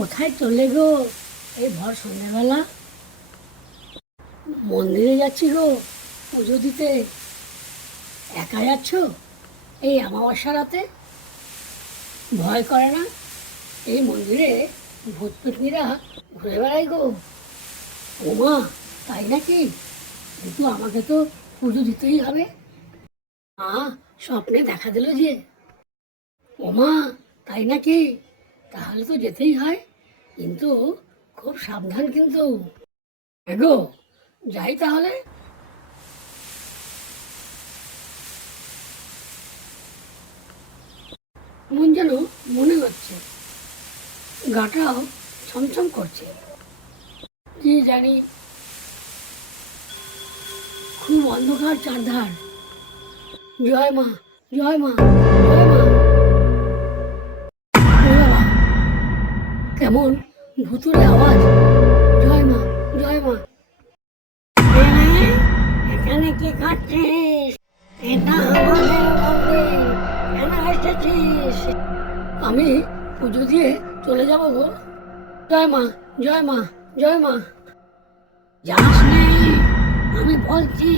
কোথায় চলে গো এই ভর সন্ধ্যেবেলা? মন্দিরে যাচ্ছি গো পুজো দিতে। একা যাচ্ছ এই অমাবস্যা রাতে? ভয় করে না? এই মন্দিরে ভূত পেতনিরা ঘুরে বেড়ায় গো। ওমা, তাই নাকি? কিন্তু আমাকে তো পুজো দিতেই হবে। স্বপ্নে দেখা দিল যে। ওমা, তাই নাকি? তাহলে তো যেতেই হয়, কিন্তু খুব সাবধান কিন্তু। এগো, যাই তাহলে। মন যেন মনে হচ্ছে, গাটাও ছমছম করছে। কি জানি, খুব অন্ধকার চারধার। জয় মা, জয় মা, জয় মা। ও বাবা, কেমন ভুতুরে আওয়াজ! জয় মা, জয় মা। এখানে কি করছিস? এটা আমাদের মন্দির, কেন এসেছিস? আমি পুজো দিয়ে চলে যাব গো। জয় মা, জয় মা, জয় মা। যাস নে, আমি বলছি